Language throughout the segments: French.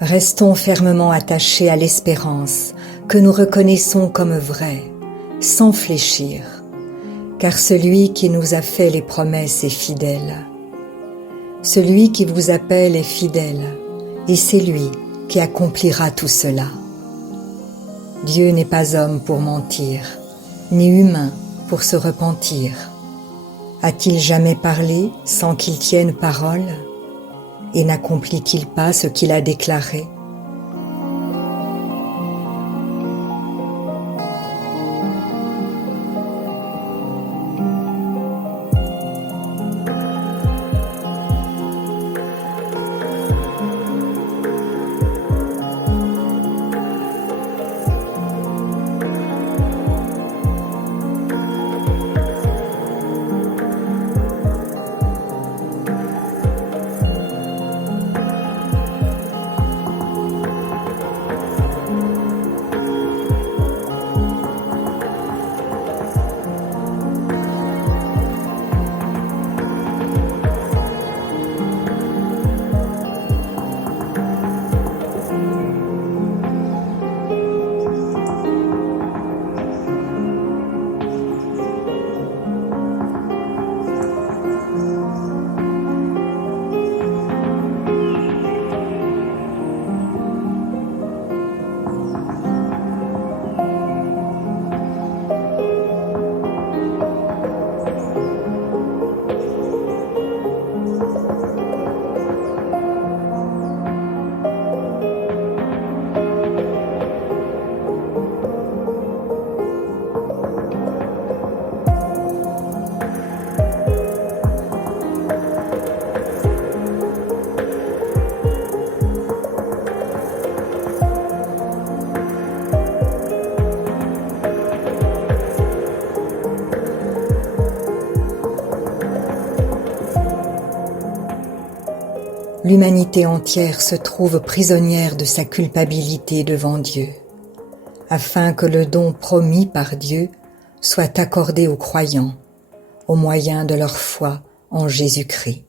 Restons fermement attachés à l'espérance que nous reconnaissons comme vraie, sans fléchir, car celui qui nous a fait les promesses est fidèle. Celui qui vous appelle est fidèle, et c'est lui qui accomplira tout cela. Dieu n'est pas homme pour mentir, ni humain pour se repentir. A-t-il jamais parlé sans qu'il tienne parole? Et n'accomplit-il pas ce qu'il a déclaré? L'humanité entière se trouve prisonnière de sa culpabilité devant Dieu, afin que le don promis par Dieu soit accordé aux croyants, au moyen de leur foi en Jésus-Christ.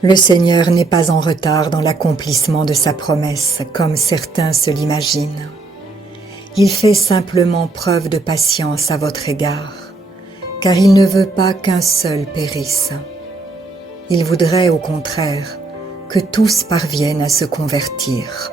Le Seigneur n'est pas en retard dans l'accomplissement de sa promesse, comme certains se l'imaginent. Il fait simplement preuve de patience à votre égard, car il ne veut pas qu'un seul périsse. Il voudrait, au contraire, que tous parviennent à se convertir.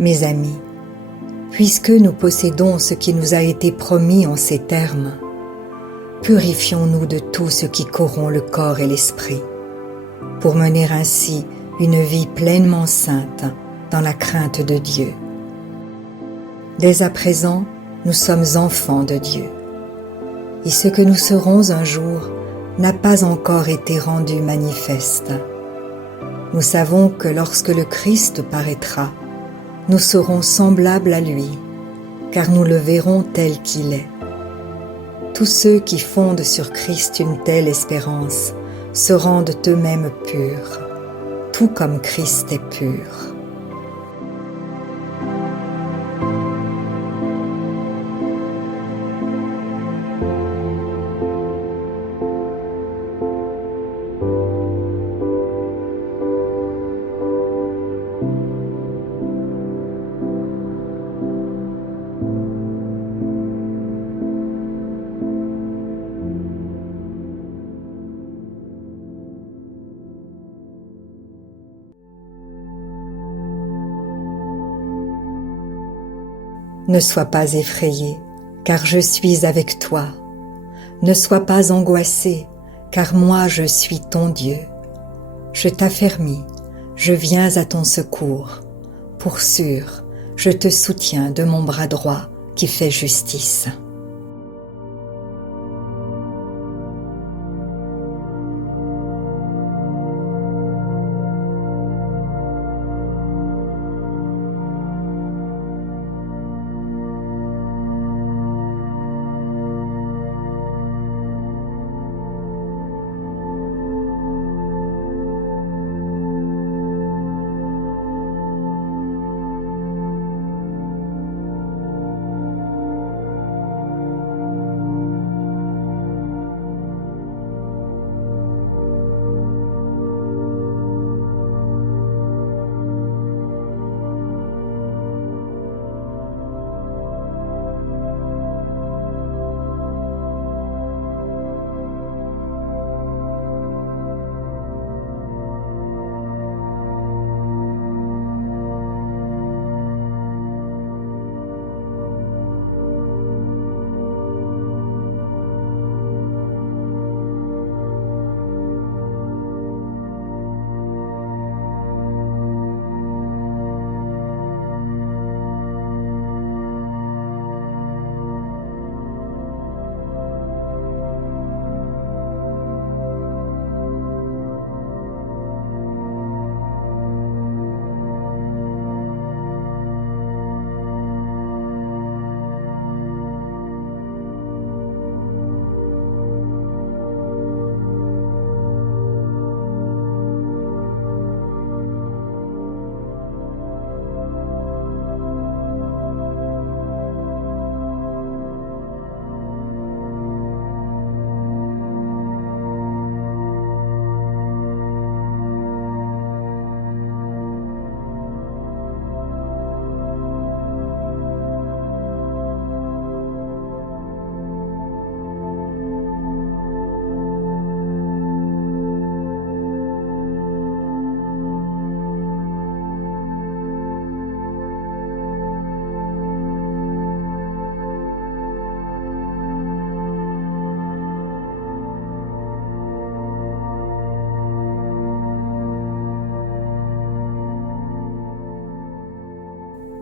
Mes amis, puisque nous possédons ce qui nous a été promis en ces termes, purifions-nous de tout ce qui corrompt le corps et l'esprit, pour mener ainsi une vie pleinement sainte dans la crainte de Dieu. Dès à présent, nous sommes enfants de Dieu. Et ce que nous serons un jour n'a pas encore été rendu manifeste. Nous savons que lorsque le Christ paraîtra, nous serons semblables à lui, car nous le verrons tel qu'il est. Tous ceux qui fondent sur Christ une telle espérance se rendent eux-mêmes purs, tout comme Christ est pur. Ne sois pas effrayé, car je suis avec toi. Ne sois pas angoissé, car moi je suis ton Dieu. Je t'affermis, je viens à ton secours. Pour sûr, je te soutiens de mon bras droit qui fait justice.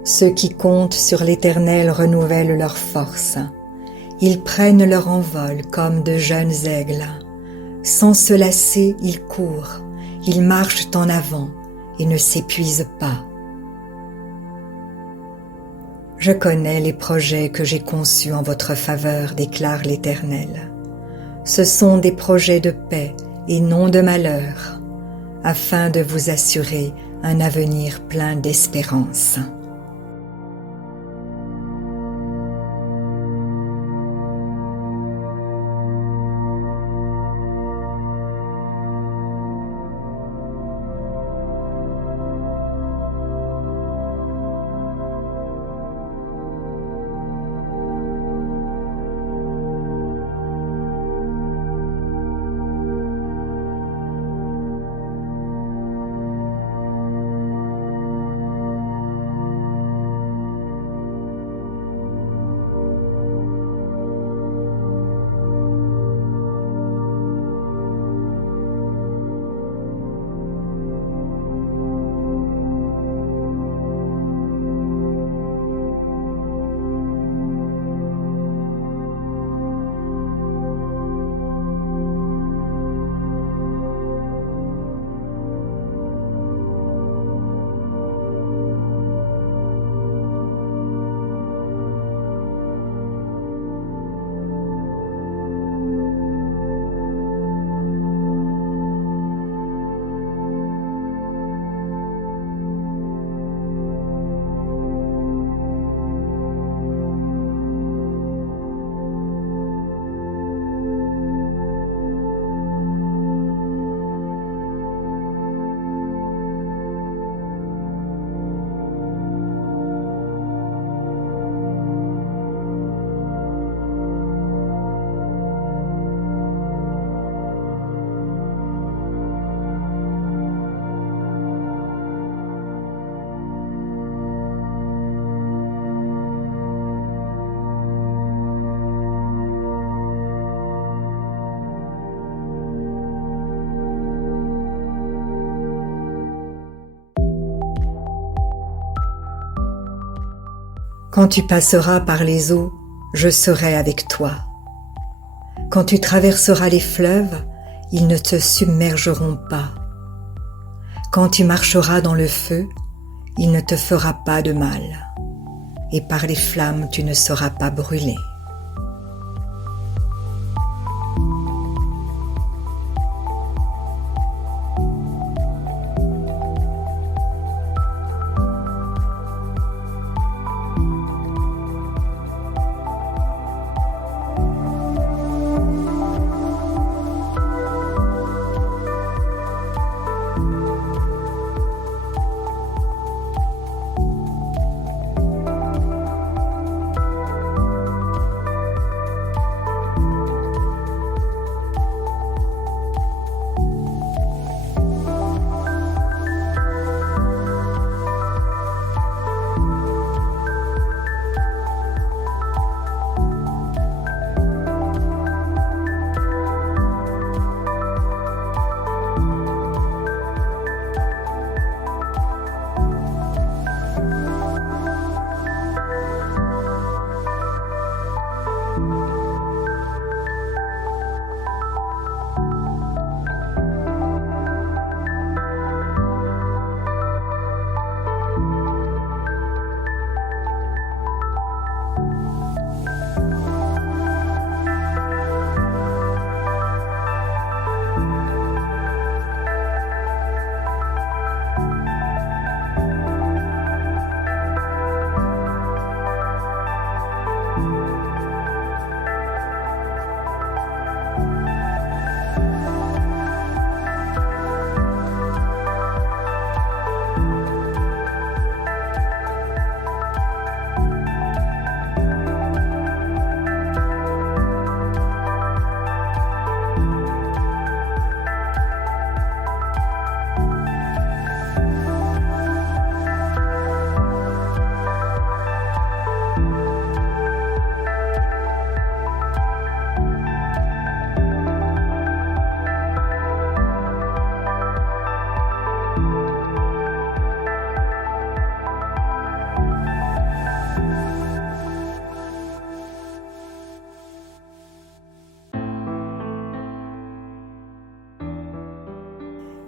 Ceux qui comptent sur l'Éternel renouvellent leurs forces. Ils prennent leur envol comme de jeunes aigles. Sans se lasser, ils courent, ils marchent en avant et ne s'épuisent pas. Je connais les projets que j'ai conçus en votre faveur, déclare l'Éternel. Ce sont des projets de paix et non de malheur, afin de vous assurer un avenir plein d'espérance. Quand tu passeras par les eaux, je serai avec toi. Quand tu traverseras les fleuves, ils ne te submergeront pas. Quand tu marcheras dans le feu, il ne te fera pas de mal, et par les flammes tu ne seras pas brûlé.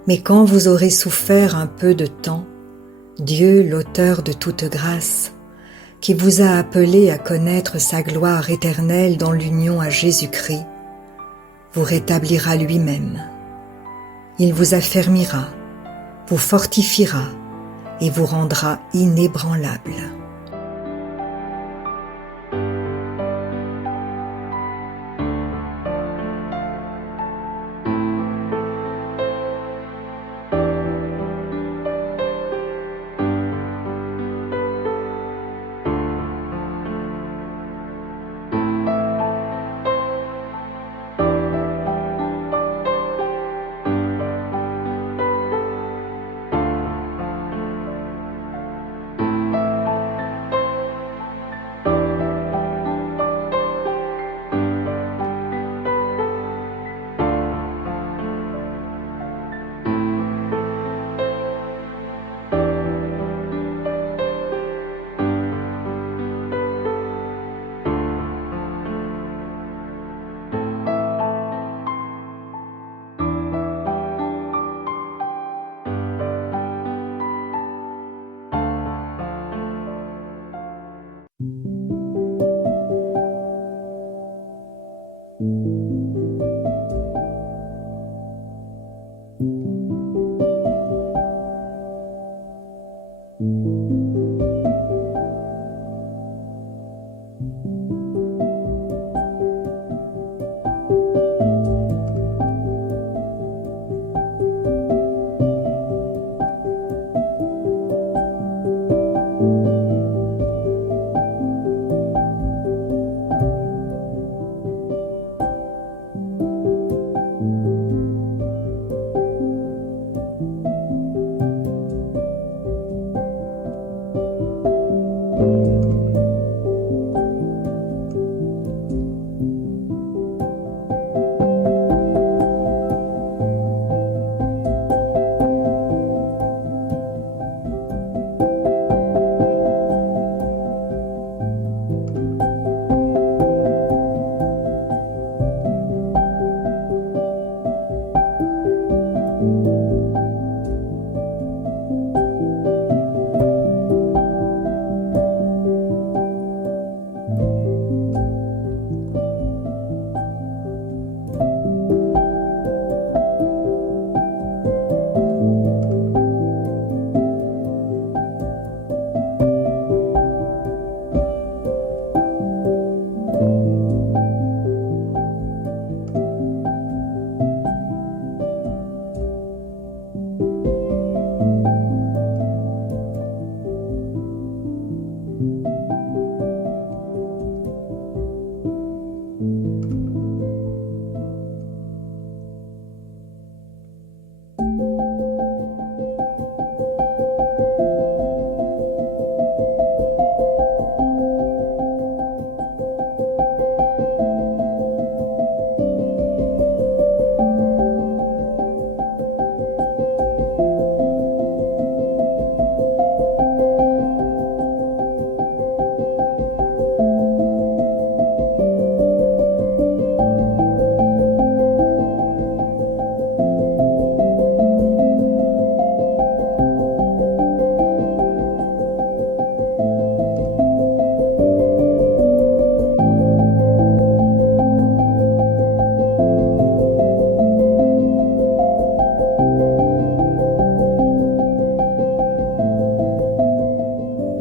Mais quand vous aurez souffert un peu de temps, Dieu, l'auteur de toute grâce, qui vous a appelé à connaître sa gloire éternelle dans l'union à Jésus-Christ, vous rétablira lui-même. Il vous affermira, vous fortifiera et vous rendra inébranlable.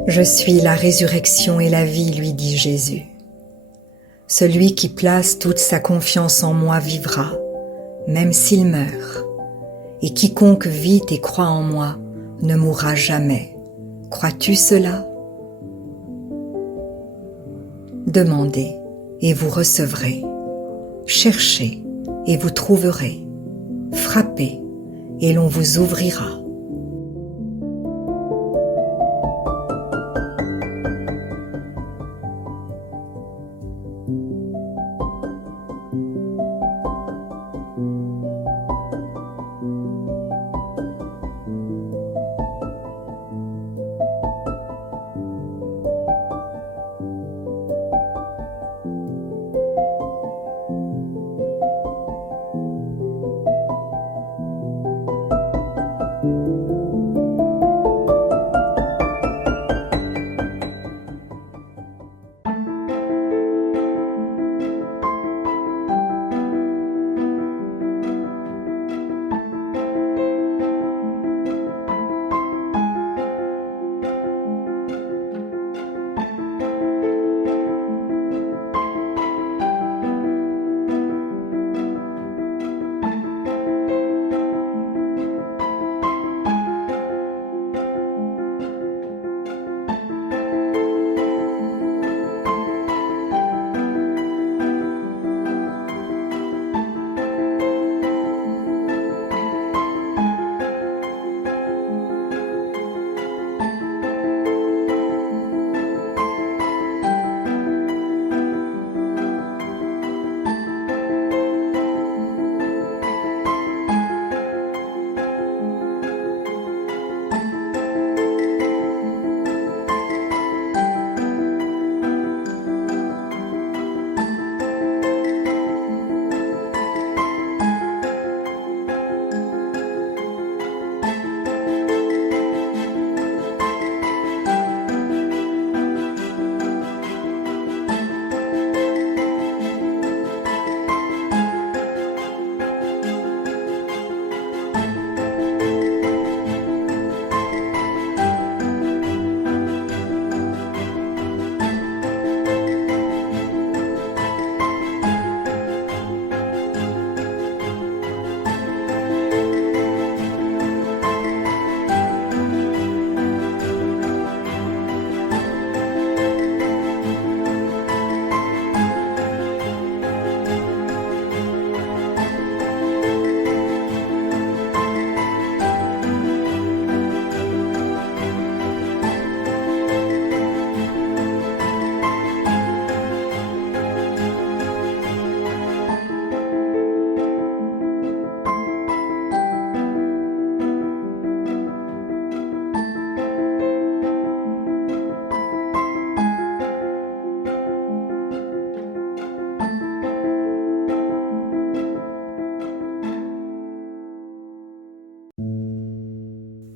Je suis la résurrection et la vie, lui dit Jésus. Celui qui place toute sa confiance en moi vivra, même s'il meurt. Et quiconque vit et croit en moi ne mourra jamais. Crois-tu cela? Demandez et vous recevrez. Cherchez et vous trouverez. Frappez et l'on vous ouvrira.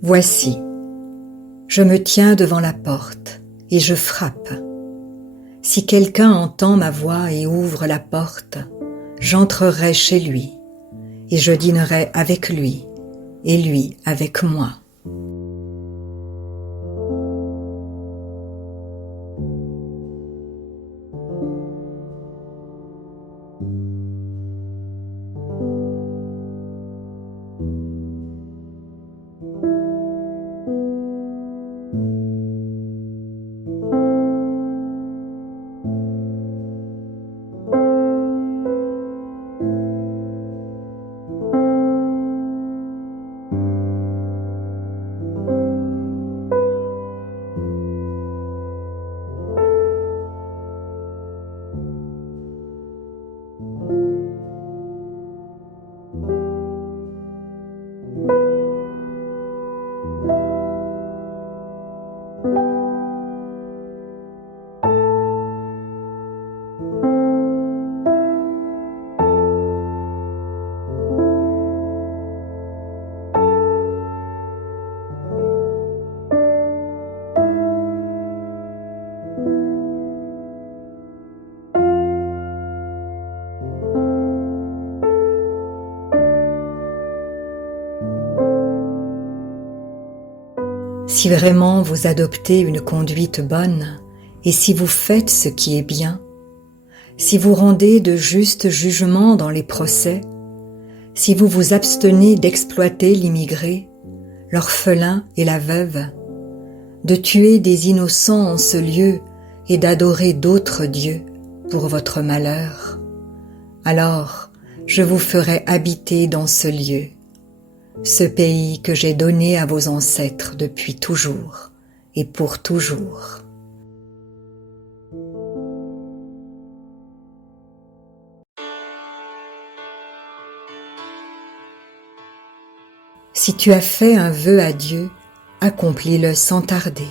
Voici, je me tiens devant la porte et je frappe. Si quelqu'un entend ma voix et ouvre la porte, j'entrerai chez lui et je dînerai avec lui et lui avec moi. Si vraiment vous adoptez une conduite bonne, et si vous faites ce qui est bien, si vous rendez de justes jugements dans les procès, si vous vous abstenez d'exploiter l'immigré, l'orphelin et la veuve, de tuer des innocents en ce lieu et d'adorer d'autres dieux pour votre malheur, alors je vous ferai habiter dans ce lieu, ce pays que j'ai donné à vos ancêtres depuis toujours et pour toujours. Si tu as fait un vœu à Dieu, accomplis-le sans tarder,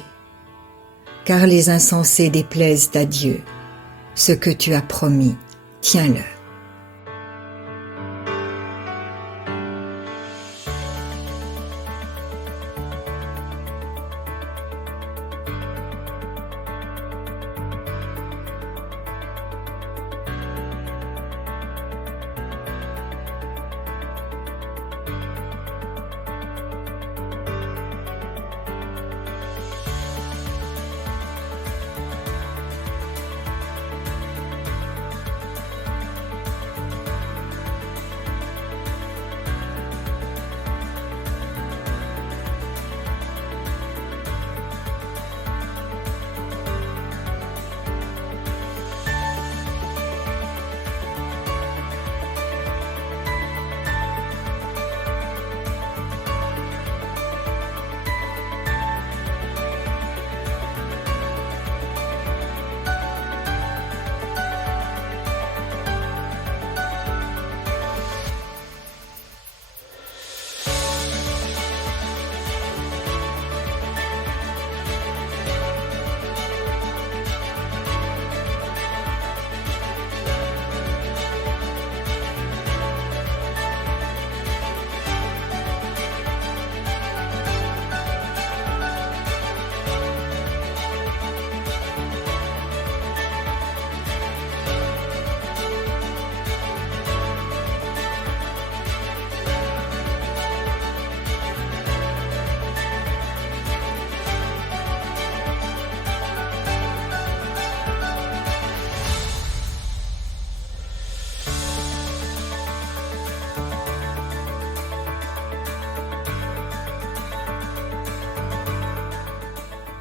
car les insensés déplaisent à Dieu. Ce que tu as promis, tiens-le.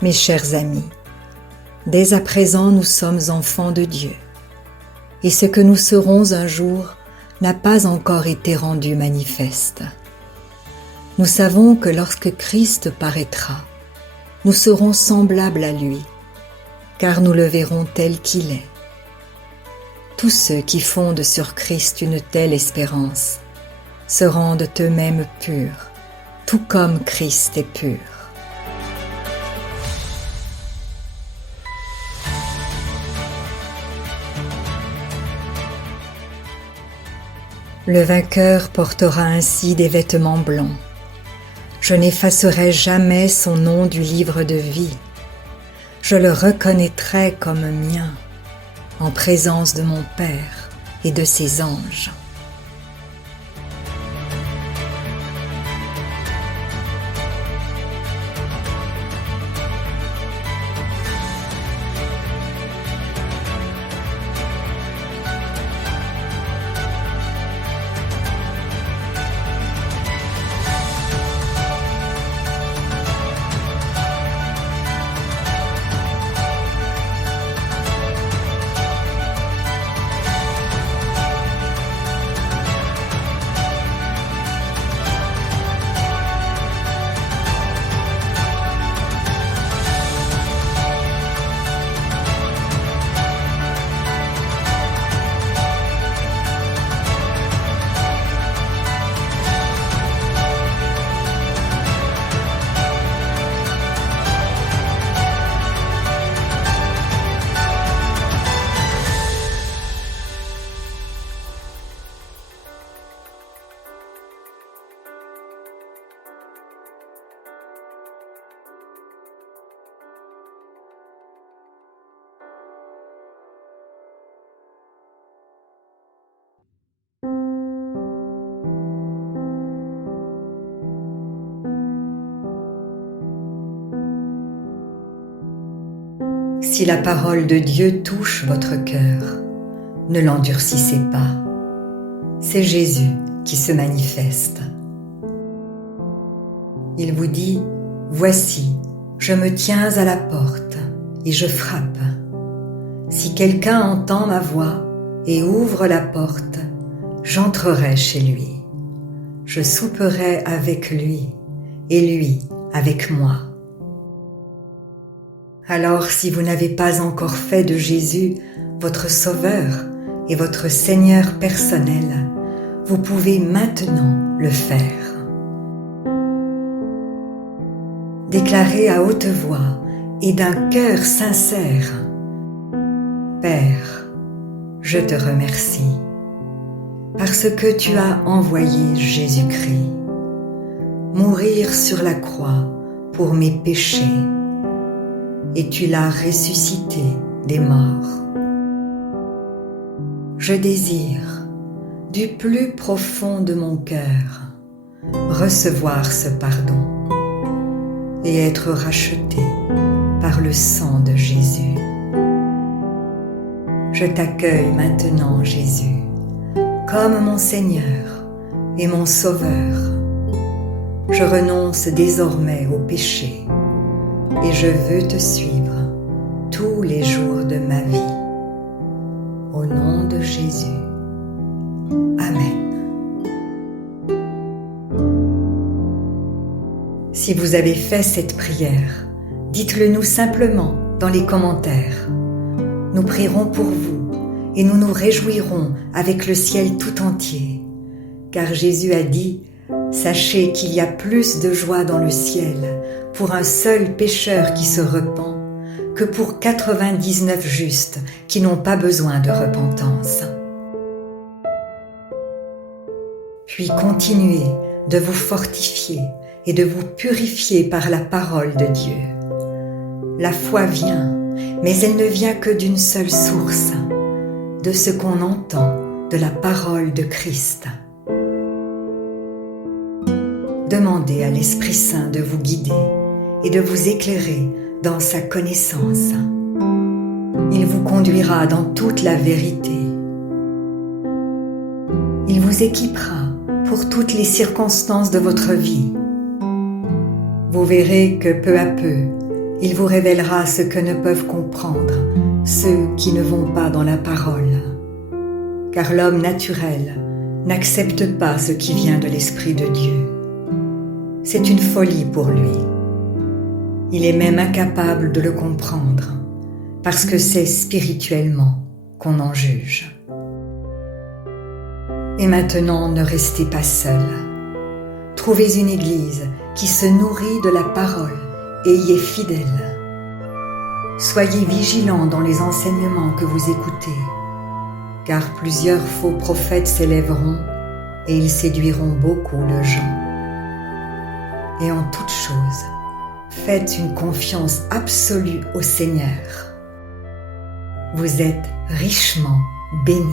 Mes chers amis, dès à présent nous sommes enfants de Dieu, et ce que nous serons un jour n'a pas encore été rendu manifeste. Nous savons que lorsque Christ paraîtra, nous serons semblables à lui, car nous le verrons tel qu'il est. Tous ceux qui fondent sur Christ une telle espérance se rendent eux-mêmes purs, tout comme Christ est pur. Le vainqueur portera ainsi des vêtements blancs. Je n'effacerai jamais son nom du livre de vie. Je le reconnaîtrai comme mien, en présence de mon Père et de ses anges. Si la parole de Dieu touche votre cœur, ne l'endurcissez pas. C'est Jésus qui se manifeste. Il vous dit, « Voici, je me tiens à la porte et je frappe. Si quelqu'un entend ma voix et ouvre la porte, j'entrerai chez lui. Je souperai avec lui et lui avec moi. » Alors, si vous n'avez pas encore fait de Jésus votre Sauveur et votre Seigneur personnel, vous pouvez maintenant le faire. Déclarez à haute voix et d'un cœur sincère, « Père, je te remercie, parce que tu as envoyé Jésus-Christ, mourir sur la croix pour mes péchés, et tu l'as ressuscité des morts. Je désire, du plus profond de mon cœur, recevoir ce pardon et être racheté par le sang de Jésus. Je t'accueille maintenant, Jésus, comme mon Seigneur et mon Sauveur. Je renonce désormais au péché et je veux te suivre tous les jours de ma vie. Au nom de Jésus. Amen. Si vous avez fait cette prière, dites-le nous simplement dans les commentaires. Nous prierons pour vous et nous nous réjouirons avec le ciel tout entier, car Jésus a dit « Sachez qu'il y a plus de joie dans le ciel pour un seul pécheur qui se repent que pour 99 justes qui n'ont pas besoin de repentance. » Puis continuez de vous fortifier et de vous purifier par la parole de Dieu. La foi vient, mais elle ne vient que d'une seule source, de ce qu'on entend de la parole de Christ. Demandez à l'Esprit Saint de vous guider et de vous éclairer dans sa connaissance. Il vous conduira dans toute la vérité. Il vous équipera pour toutes les circonstances de votre vie. Vous verrez que peu à peu, il vous révélera ce que ne peuvent comprendre ceux qui ne vont pas dans la parole. Car l'homme naturel n'accepte pas ce qui vient de l'Esprit de Dieu. C'est une folie pour lui. Il est même incapable de le comprendre, parce que c'est spirituellement qu'on en juge. Et maintenant, ne restez pas seul. Trouvez une église qui se nourrit de la parole et y est fidèle. Soyez vigilants dans les enseignements que vous écoutez, car plusieurs faux prophètes s'élèveront et ils séduiront beaucoup de gens. Et en toute chose, faites une confiance absolue au Seigneur. Vous êtes richement bénis.